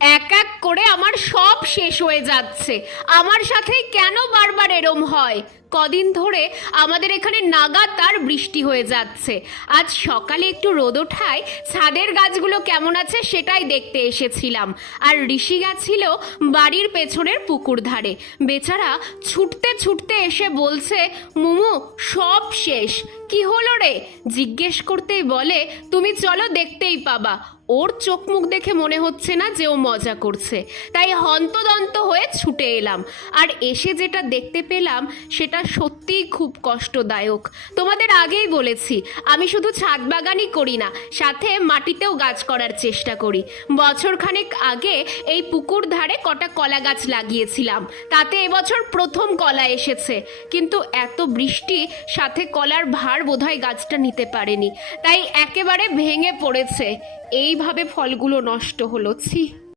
এক এক করে আমার সব শেষ হয়ে যাচ্ছে। আমার সাথেই কেন বারবার এরম হয়? কদিন ধরে আমাদের এখানে নাগাতার বৃষ্টি হয়ে যাচ্ছে। আজ সকালে একটু রোদ ওঠায় ছাদের গাছগুলো কেমন আছে সেটাই দেখতে এসেছিলাম। আর ঋষি গেছিল বাড়ির পেছনের পুকুর ধারে। বেচারা ছুটতে ছুটতে এসে বলছে, মুমু সব শেষ। কি হলো রে জিজ্ঞেস করতেই বলে, তুমি চলো দেখতেই পাবা। ওর চোখ মুখ দেখে মনে হচ্ছে না যে ও মজা করছে, তাই হন্তদন্ত হয়ে ছুটে এলাম। আর এসে যেটা দেখতে পেলাম সেটা সত্যিই খুব কষ্টদায়ক। তোমাদের আগেই বলেছি আমি শুধু ছাদ বাগানই করি না, সাথে মাটিতেও গাছ করার চেষ্টা করি। বছরখানেক আগে এই পুকুর ধারে কটা কলা গাছ লাগিয়েছিলাম, তাতে এবছর প্রথম কলা এসেছে। কিন্তু এত বৃষ্টি সাথে কলার ভার বোধহয় গাছটা নিতে পারেনি, তাই একেবারে ভেঙে পড়েছে। এইভাবে ফলগুলো নষ্ট হলো। ছি।